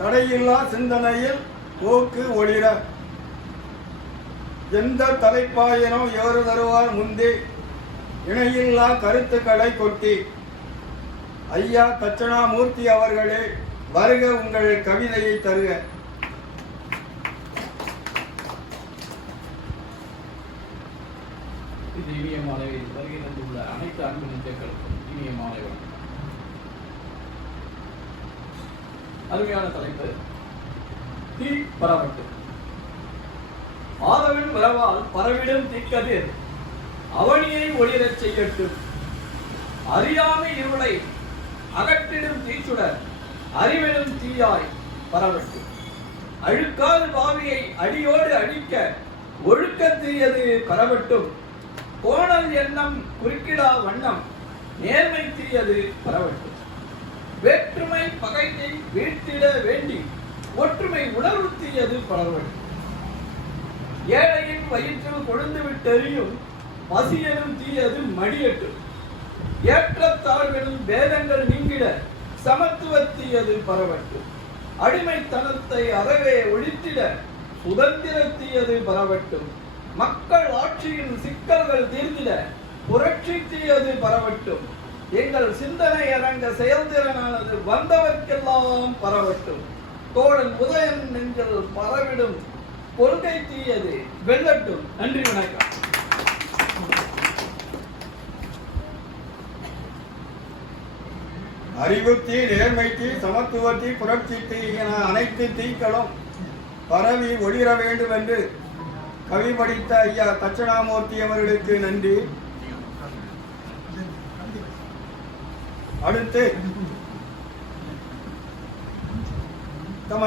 தடையில்லா சிந்தனையில் போக்கு ஒளிர எந்த தலைப்பாயினும் ஏறு தருவார் முந்தி இணையில்லா கருத்துக்களை கொட்டி. ஐயா தட்சணாமூர்த்தி அவர்களே, வருக உங்கள் கவிதையை தருக. இது இனிய மாலை வருகை தந்துள்ள அனைத்து அன்பு நெஞ்சங்களுக்கும் இனிய மாலை வணக்கம். அருமையான தலைப்பு தீ பரவட்டு. ஆதவன் வரவால் பரவிடும் தீக்கதிர் அவனியை ஒளிரச் செய்யட்டும். அறியாமை இருளை அகற்றிடும் தீச்சுடர் அறிவெனும் தீயாய் பரவட்டும். அழுக்கால் பாவியை அடியோடு அழிக்க ஒழுக்க தீயது பரவட்டும். கோணல் எண்ணம் குறுக்கிடா வண்ணம் நேர்மை தீயது பரவட்டும். வேற்றுமை பகையை வீழ்த்திட வேண்டி ஒற்றுமை உணர்வு தீயது பரவட்டும். ஏழையின் வயிற்றில் கொழுந்து விட்டெறியும் பசியனும் தீயது மடியட்டும். ஏற்றத்தாழ்வெனும் வேதங்கள் நீங்கிட சமத்துவ தீயது பரவட்டும். அடிமைத்தனத்தை அறவே ஒழித்திட சுதந்திர தீயது பரவட்டும். மக்கள் ஆட்சியின் சிக்கல்கள் தீர்ந்திட புரட்சி தீயது பரவட்டும். எங்கள் சிந்தனை அரங்க செயல்திறனானது வந்தவர்க்கெல்லாம் பரவட்டும். தோழன் உதயன் நெஞ்சில் பரவிடும் கொள்கை தீயது வெல்லட்டும். நன்றி, வணக்கம். அறிவுத்தீ, நேர்மைத்தீ, சமத்துவத்தீ, புரட்சி தீ என அனைத்து தீக்களும் பரவி ஒளிர வேண்டும் என்று கவி படித்த ஐயா தட்சணாமூர்த்தி அவர்களுக்கு நன்றி. அடுத்து தமது